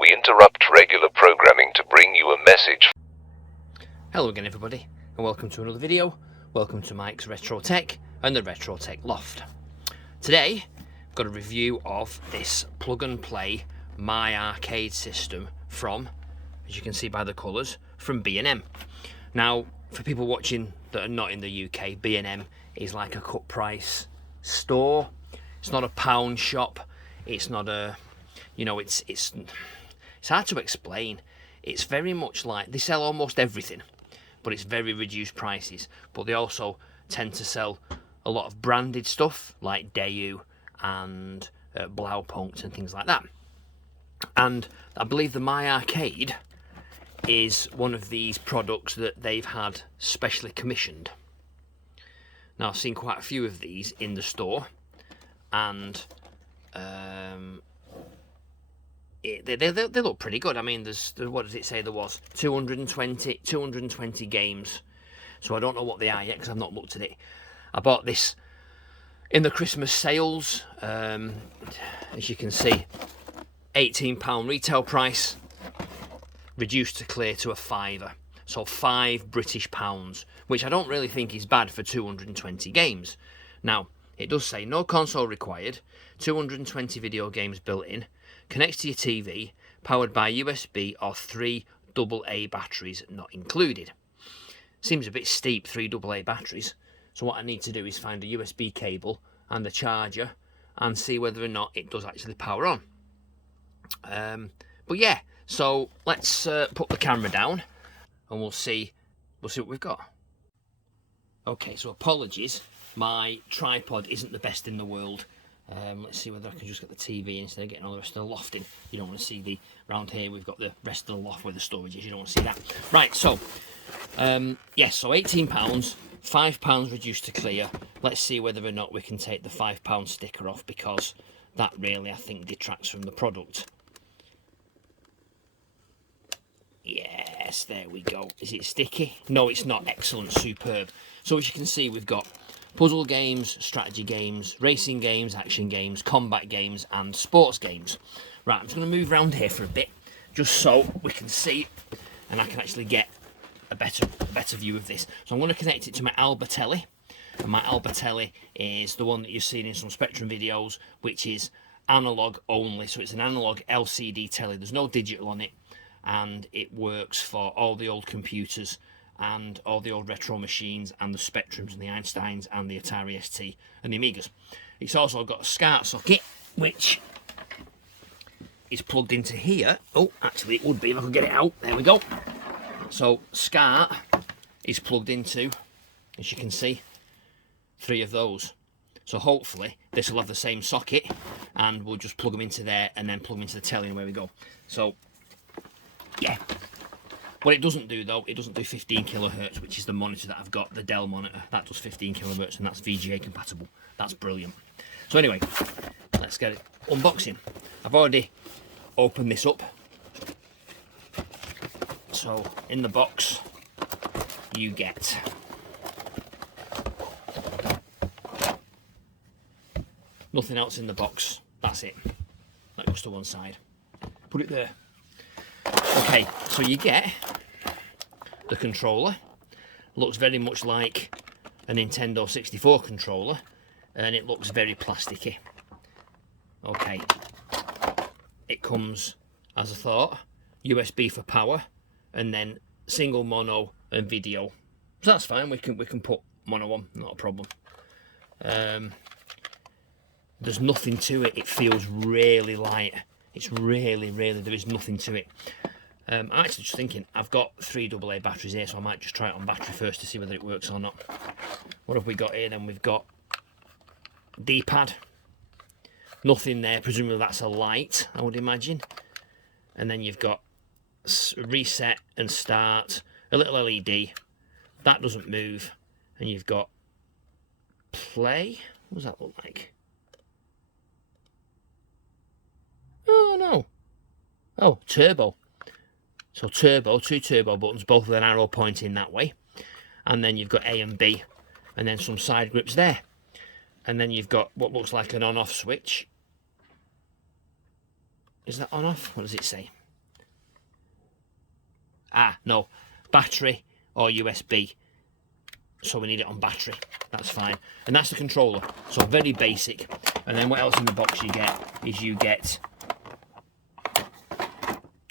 We interrupt regular programming to bring you a message. Hello again everybody, and welcome to another video. Welcome to Mike's Retro Tech and the Retro Tech Loft. Today, I've got a review of this plug and play My Arcade system from, as you can see by the colours, from B&M. Now, for people watching that are not in the UK, B&M is like a cut price store. It's not a pound shop. It's not a, you know, it's hard to explain. It's very much like, they sell almost everything, but it's very reduced prices. But they also tend to sell a lot of branded stuff like Daewoo and Blaupunkt and things like that. And I believe the My Arcade is one of these products that they've had specially commissioned. Now, I've seen quite a few of these in the store, and they look pretty good. I mean, there's what does it say there was? 220 games. So I don't know what they are yet because I've not looked at it. I bought this in the Christmas sales. As you can see, £18 retail price, reduced to clear to a £5. So £5 British, which I don't really think is bad for 220 games. Now, it does say no console required, 220 video games built in, connects to your TV, powered by USB or 3 AA batteries not included. Seems a bit steep, 3 AA batteries. So what I need to do is find a USB cable and the charger and see whether or not it does actually power on. But yeah, so let's put the camera down and we'll see what we've got. Okay, so apologies, my tripod isn't the best in the world. Let's see whether I can just get the TV instead of getting all the rest of the loft in. You don't want to see the, round here we've got the rest of the loft where the storage is, you don't want to see that. Right, so, yes, so £18, £5 reduced to clear. Let's see whether or not we can take the £5 sticker off, because that really, I think, detracts from the product. Yes, there we go. Is it sticky? No, it's not. Excellent, superb. So as you can see, we've got puzzle games, strategy games, racing games, action games, combat games, and sports games. Right, I'm just going to move around here for a bit, just so we can see, and I can actually get a better view of this. So I'm going to connect it to my Albertelli, and my Albertelli is the one that you've seen in some Spectrum videos, which is analog only. So it's an analog LCD telly. There's no digital on it, and it works for all the old computers and all the old retro machines and the Spectrums and the Einsteins and the Atari ST and the Amigas. It's also got a SCART socket, which is plugged into here. Oh, actually it would be if I could get it out. There we go. So SCART is plugged into, as you can see, 3 of those. So hopefully this will have the same socket, and we'll just plug them into there and then plug them into the telly, and away we go. So yeah. What it doesn't do though, it doesn't do 15 kilohertz, which is the monitor that I've got, the Dell monitor. That does 15 kilohertz and that's VGA compatible. That's brilliant. So anyway, let's get it unboxing. I've already opened this up. So in the box, you get nothing else in the box. That's it. That goes to one side. Put it there. Okay, so you get the controller. Looks very much like a Nintendo 64 controller, and it looks very plasticky. Okay, it comes, as I thought, USB for power, and then single mono and video. So that's fine. We can put mono on, not a problem. There's nothing to it. It feels really light. It's really, there is nothing to it. I'm actually just thinking, I've got 3 AA batteries here, so I might just try it on battery first to see whether it works or not. What have we got here then? We've got D-pad. Nothing there, presumably that's a light, I would imagine. And then you've got reset and start, a little LED. That doesn't move. And you've got play. What does that look like? Oh, no. Oh, turbo. So turbo, 2 turbo buttons, both with an arrow pointing that way. And then you've got A and B, and then some side grips there. And then you've got what looks like an on-off switch. Is that on-off? What does it say? Ah, no. Battery or USB. So we need it on battery. That's fine. And that's the controller. So very basic. And then what else in the box you get is you get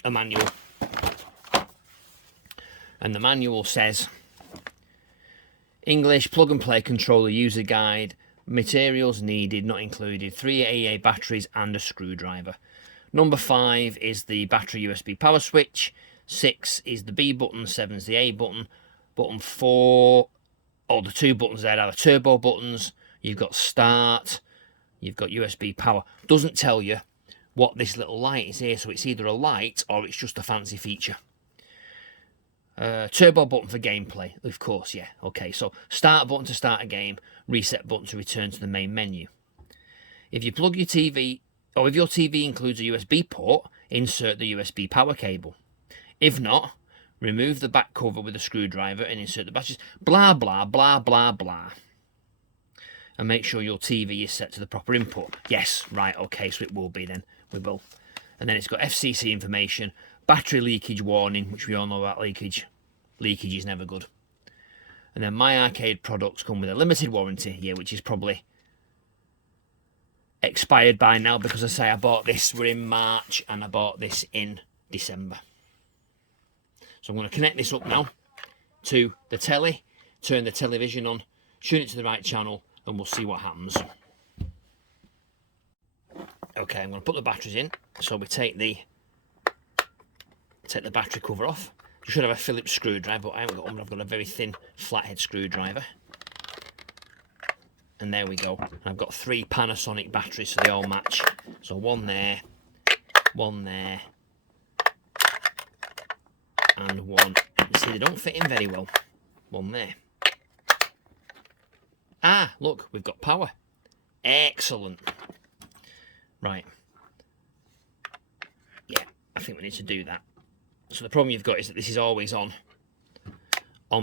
a manual. And the manual says English, plug and play controller, user guide, materials needed, not included, 3 AA batteries and a screwdriver. Number 5 is the battery USB power switch. 6 is the B button, 7 is the A button. Button 4, the 2 buttons there are the turbo buttons. You've got start, you've got USB power. Doesn't tell you what this little light is here, so it's either a light or it's just a fancy feature. Turbo button for gameplay, of course, yeah. Okay, so start button to start a game, reset button to return to the main menu. If you plug your TV, or if your TV includes a USB port, insert the USB power cable. If not, remove the back cover with a screwdriver and insert the batteries. Blah, blah, blah, blah, blah. And make sure your TV is set to the proper input. Yes, right, okay, so it will be then. We will. And then it's got FCC information, battery leakage warning, which we all know about leakage. Leakage is never good. And then My Arcade products come with a limited warranty, yeah, which is probably expired by now because I say I bought this, we're in March, and I bought this in December. So I'm going to connect this up now to the telly, turn the television on, tune it to the right channel, and we'll see what happens. Okay, I'm going to put the batteries in. So we take the battery cover off. You should have a Phillips screwdriver, but I haven't got one. I've got a very thin flathead screwdriver. And there we go. And I've got 3 Panasonic batteries, so they all match. So one there, and one. You see, they don't fit in very well. One there. Ah, look, we've got power. Excellent. Right. Yeah, I think we need to do that. So the problem you've got is that this is always on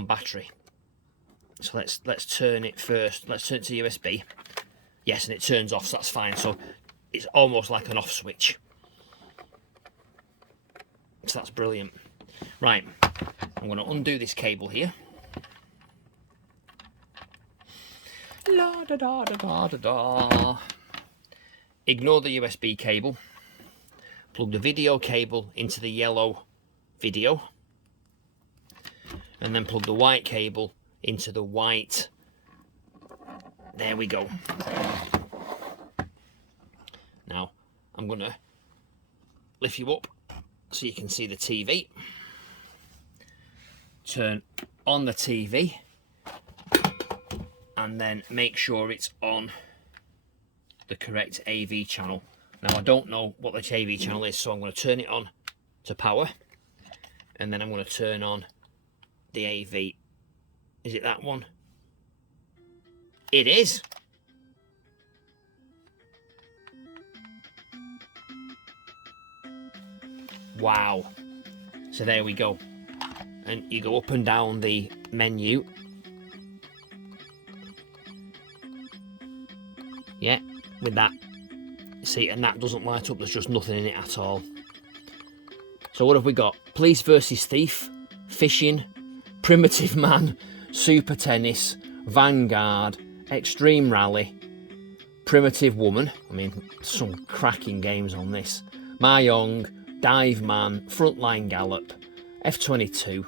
battery. So let's turn it first. Let's turn it to USB. Yes, and it turns off, so that's fine. So it's almost like an off switch. So that's brilliant. Right, I'm going to undo this cable here. La da da da da da da. Ignore the USB cable. Plug the video cable into the yellow video. And then plug the white cable into the white. There we go. Now, I'm going to lift you up so you can see the TV. Turn on the TV. And then make sure it's on the correct AV channel. Now I don't know what the AV channel is, so I'm going to turn it on to power, and then I'm going to turn on the AV. Is it that one? It is. Wow. So there we go. And you go up and down the menu. Yeah, with that. See, and that doesn't light up, there's just nothing in it at all. So what have we got? Police versus Thief, Fishing, Primitive Man, Super Tennis, Vanguard, Extreme Rally, Primitive Woman. I mean, some cracking games on this. Mahjong, Dive Man, Frontline Gallop, F-22,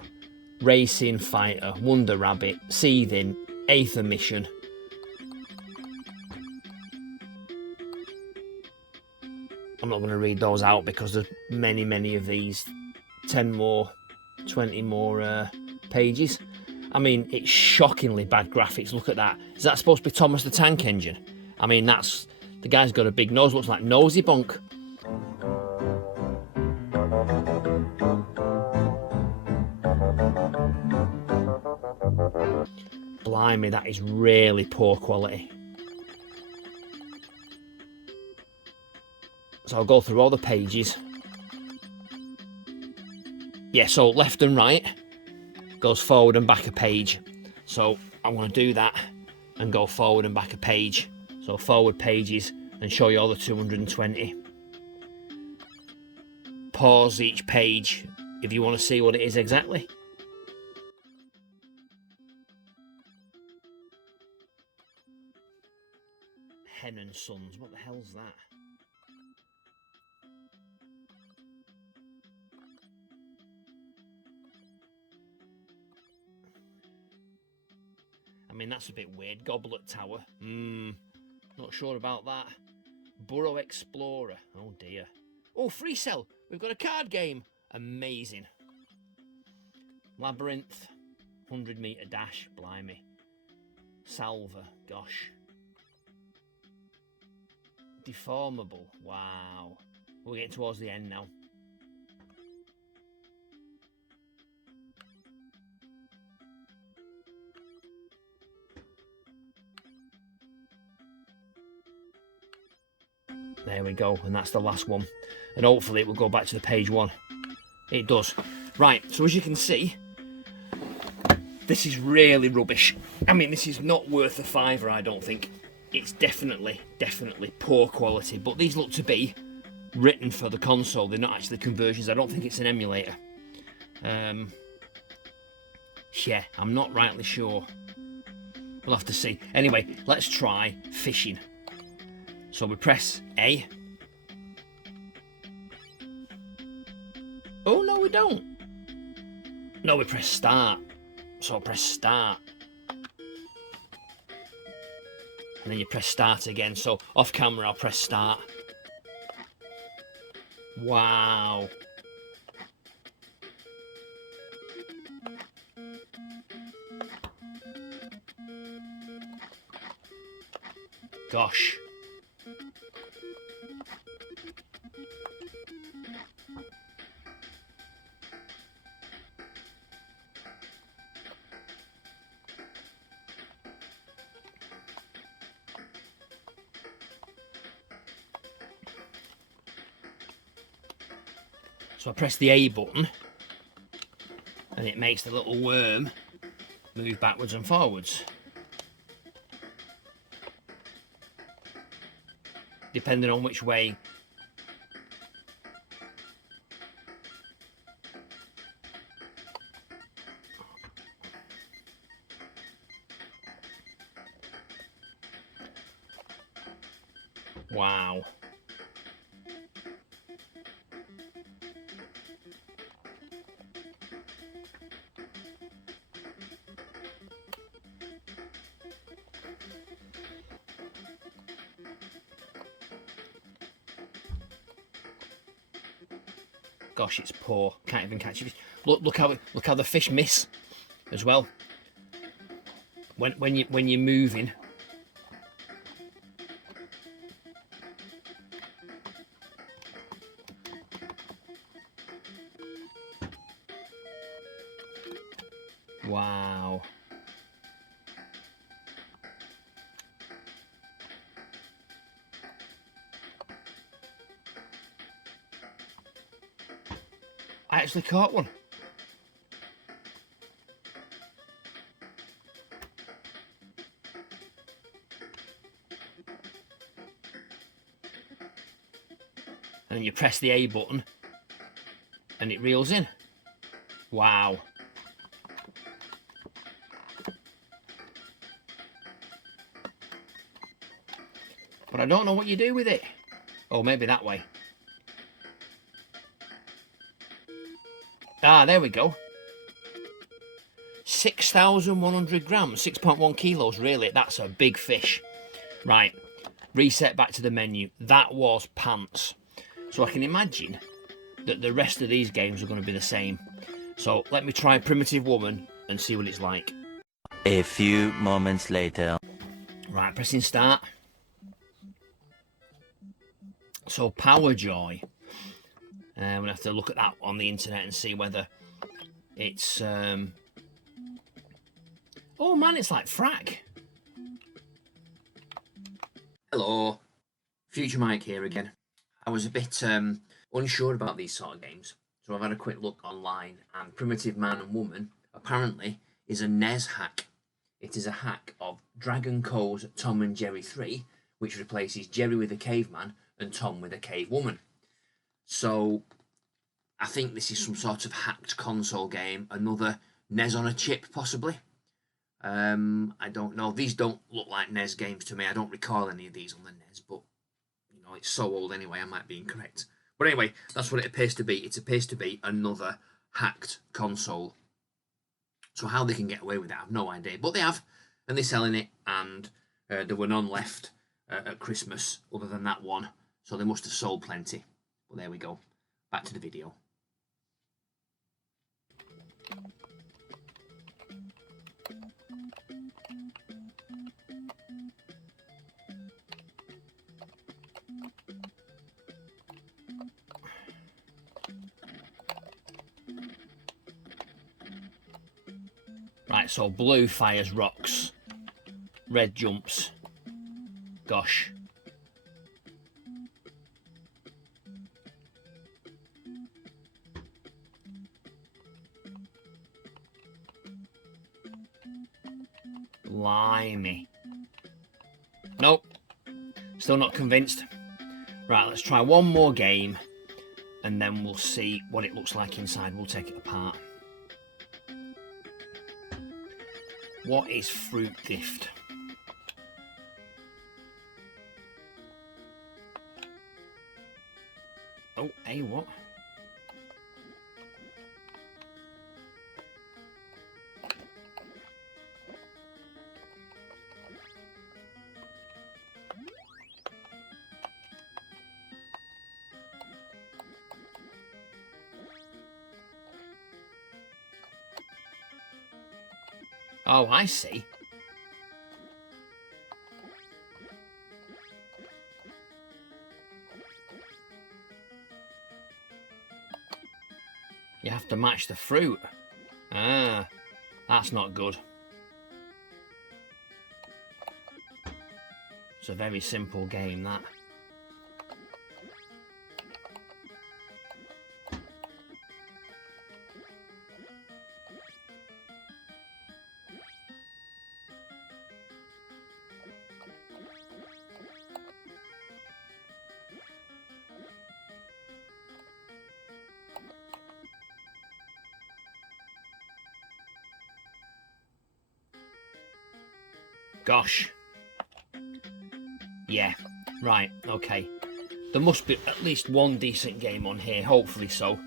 Racing Fighter, Wonder Rabbit, Seething, Aether Mission. I'm not going to read those out because there's many of these, 10 more, 20 more pages. I mean, it's shockingly bad graphics. Look at that. Is that supposed to be Thomas the Tank Engine? I mean, that's, the guy's got a big nose, looks like Nosy Bunk. Blimey, that is really poor quality. So I'll go through all the pages. Yeah, so left and right goes forward and back a page. So I'm going to do that and go forward and back a page. So So forward pages and show you all the 220. Pause each page if you want to see what it is exactly. Hen and Sons, what the hell's that? I mean, that's a bit weird. Goblet Tower. Not sure about that. Burrow Explorer. Oh dear. Oh, free cell. We've got a card game. Amazing. Labyrinth. 100-meter dash. Blimey. Salver. Gosh. Deformable. Wow. We're getting towards the end now. There we go, and that's the last one. And hopefully it will go back to the page one. It does. Right, so as you can see, this is really rubbish. I mean, this is not worth a fiver, I don't think. It's definitely poor quality, but these look to be written for the console. They're not actually conversions. I don't think it's an emulator. Yeah, I'm not rightly sure. We'll have to see. Anyway, let's try fishing. So we press A. Oh, no, we don't. No, we press start. So I'll press start. And then you press start again. So off camera, I'll press start. Wow. Gosh. So I press the A button and it makes the little worm move backwards and forwards. Depending on which way. Wow. Gosh, it's poor. Can't even catch it. Look how the fish miss as well. When you're moving. Wow. I actually caught one. And then you press the A button and it reels in. Wow. But I don't know what you do with it. Oh, maybe that way. Ah, there we go. 6,100 grams, 6.1 kilos, really. That's a big fish. Right, reset back to the menu. That was pants. So I can imagine that the rest of these games are going to be the same. So let me try Primitive Woman and see what it's like. A few moments later. Right, pressing start. So Power Joy. We'll have to look at that on the internet and see whether it's... Oh man, it's like frack. Hello, Future Mike here again. I was a bit unsure about these sort of games, so I've had a quick look online, and Primitive Man and Woman apparently is a NES hack. It is a hack of Dragon Co's Tom and Jerry 3, which replaces Jerry with a caveman and Tom with a cave woman. So I think this is some sort of hacked console game, another NES on a chip possibly. I don't know. These don't look like NES games to me. I don't recall any of these on the NES, but you know, it's so old anyway, I might be incorrect. But anyway, that's what it appears to be. It appears to be another hacked console. So how they can get away with it, I have no idea. But they have, and they're selling it, and there were none left at Christmas other than that one. So they must have sold plenty. But there we go. Back to the video. Right, so blue fires rocks, red jumps. Gosh. Blimey. Nope. Still not convinced. Right, let's try one more game and then we'll see what it looks like inside. We'll take it apart. What is Fruit Gift? Oh, hey, what? Oh, I see. You have to match the fruit. Ah, that's not good. It's a very simple game, that. Gosh. Yeah, right, okay. There must be at least one decent game on here, hopefully so.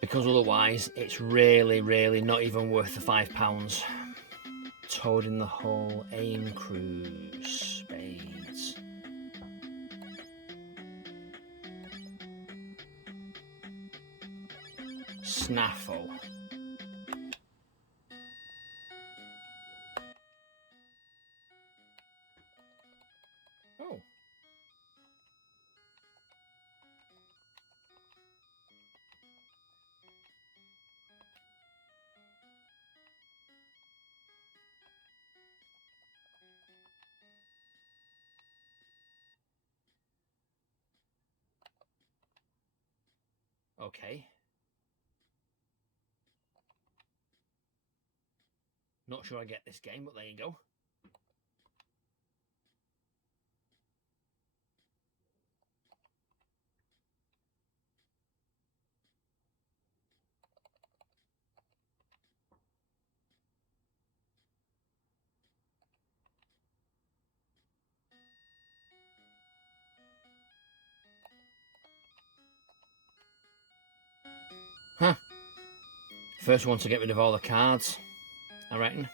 Because otherwise, it's really, really not even worth the £5. Toad in the Hole, Aim Cruise, Spades. Snaffle. Oh. Okay. Not sure I get this game, but there you go. Huh. First one to get rid of all the cards, I reckon.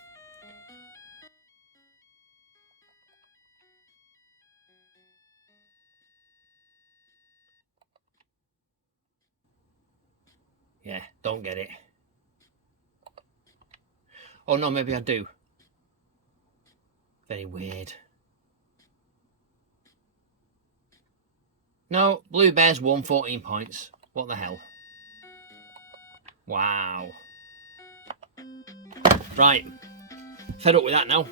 Yeah, don't get it. Oh no, maybe I do. Very weird. No, Blue Bears won 14 points. What the hell? Wow. Right. Fed up with that now.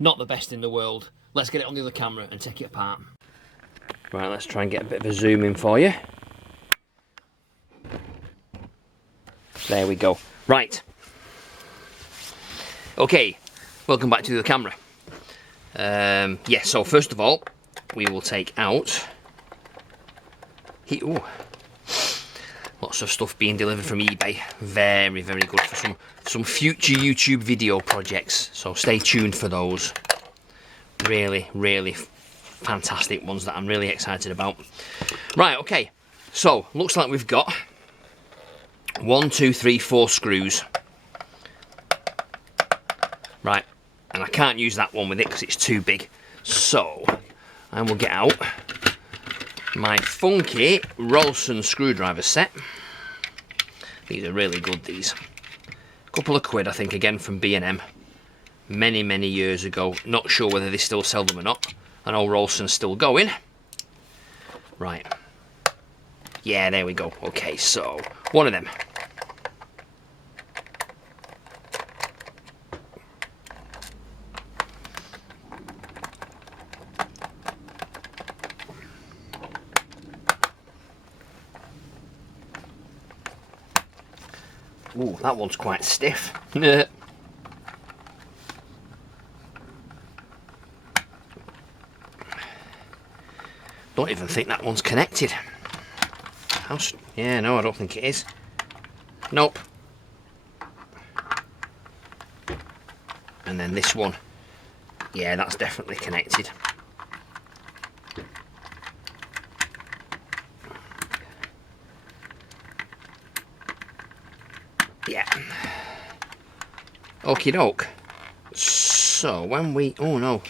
Not the best in the world. Let's get it on the other camera and take it apart. Right, let's try and get a bit of a zoom in for you. There we go. Right. Okay, welcome back to the camera. Yeah, so first of all, we will take out... Ooh, lots of stuff being delivered from eBay. Very, very good for some future YouTube video projects. So stay tuned for those. Really, really fantastic ones that I'm really excited about. Right, okay. So, looks like we've got 1, 2, 3, 4 screws. Right, and I can't use that one with it because it's too big. So, I will get out my funky Rollson Screwdriver Set. These are really good, these. A couple of quid, I think, again from B&M. Many, many years ago. Not sure whether they still sell them or not. I know Rollson's still going. Right. Yeah, there we go. Okay, so, one of them. Ooh, that one's quite stiff. Don't even think that one's connected. Yeah, no, I don't think it is. Nope. And then this one. Yeah, that's definitely connected. Yeah. Okie doke. So when we... Oh no.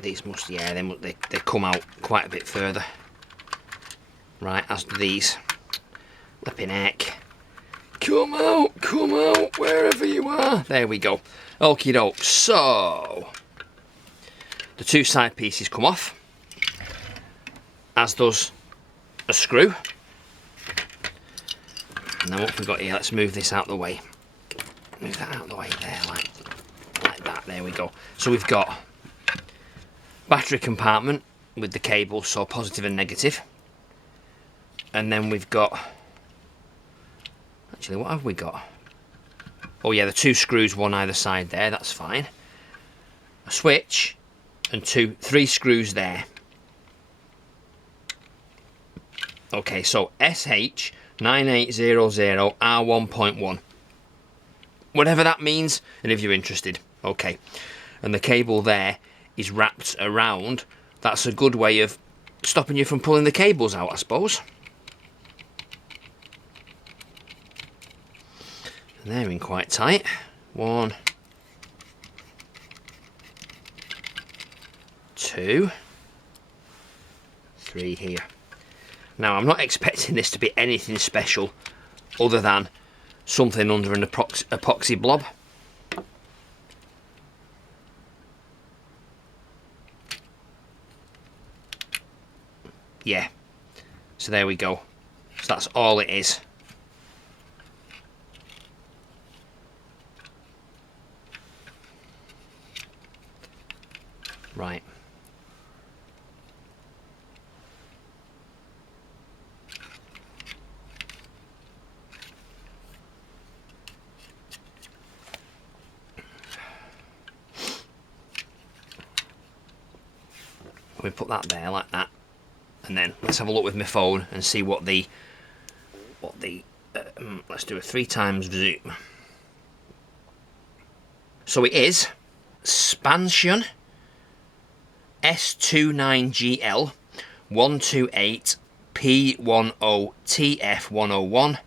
These must... Yeah, they come out quite a bit further. Right, as do these. Flipping heck. Come out, wherever you are. There we go. Okie doke. So... The two side pieces come off. As does a screw. And then what we've got here, let's move this out of the way. Move that out of the way there, like that. There we go. So we've got battery compartment with the cable, so positive and negative. And then we've got... Actually, what have we got? Oh yeah, the two screws, one either side there, that's fine. A switch and three screws there. Okay, so SH9800R1.1. Whatever that means, and if you're interested. Okay. And the cable there is wrapped around. That's a good way of stopping you from pulling the cables out, I suppose. And they're in quite tight. 1, 2, 3 here. Now, I'm not expecting this to be anything special other than something under an epoxy blob. Yeah. So there we go. So that's all it is. Right. We put that there like that, and then let's have a look with my phone and see what the let's do a 3 times zoom. So it is Spansion S29GL 128 P10TF101.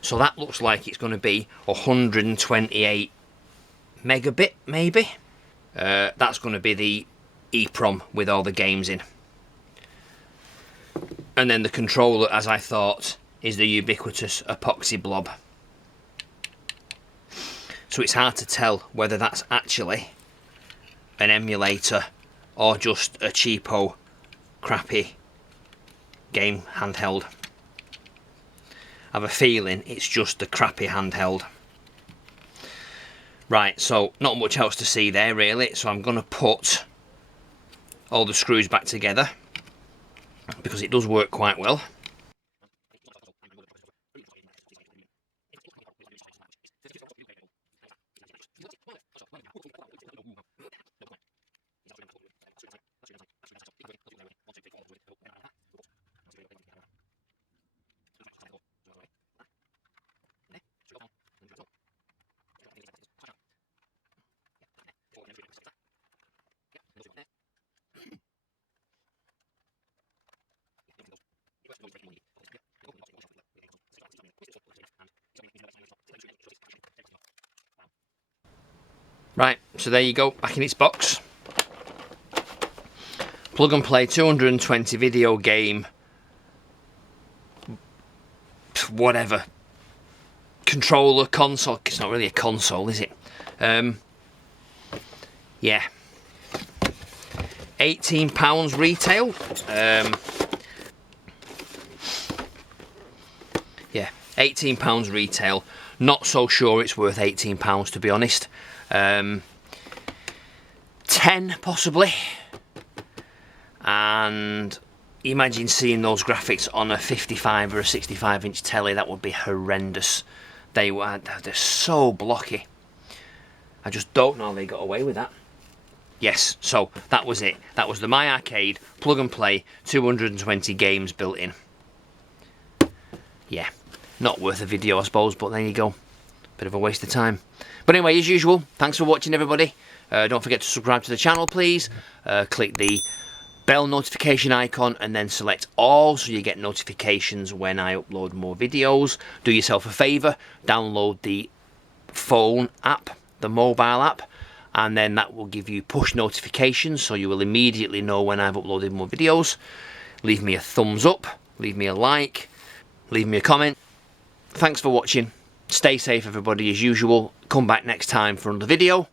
So that looks like it's going to be 128 megabit maybe. That's going to be the EEPROM with all the games in. And then the controller, as I thought, is the ubiquitous epoxy blob. So it's hard to tell whether that's actually an emulator or just a cheapo, crappy game handheld. I have a feeling it's just a crappy handheld. Right, so not much else to see there really, so I'm going to put all the screws back together because it does work quite well. Right, so there you go, back in its box. Plug and play 220 video game, whatever, controller, console. It's not really a console, is it? Yeah, £18 retail. Yeah, £18 retail. Not so sure it's worth £18, to be honest. 10 possibly. And imagine seeing those graphics on a 55 or a 65-inch telly. That would be horrendous. They're so blocky. I just don't know how they got away with that. Yes, so that was it. That was the My Arcade plug and play, 220 games built in. Yeah, not worth a video, I suppose, but there you go. Bit of a waste of time. But anyway, as usual, thanks for watching, everybody. Don't forget to subscribe to the channel, please. Click the bell notification icon and then select all so you get notifications when I upload more videos. Do yourself a favour, download the phone app, the mobile app, and then that will give you push notifications so you will immediately know when I've uploaded more videos. Leave me a thumbs up, leave me a like, leave me a comment. Thanks for watching. Stay safe, everybody, as usual. Come back next time for another video,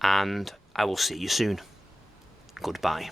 and I will see you soon. Goodbye.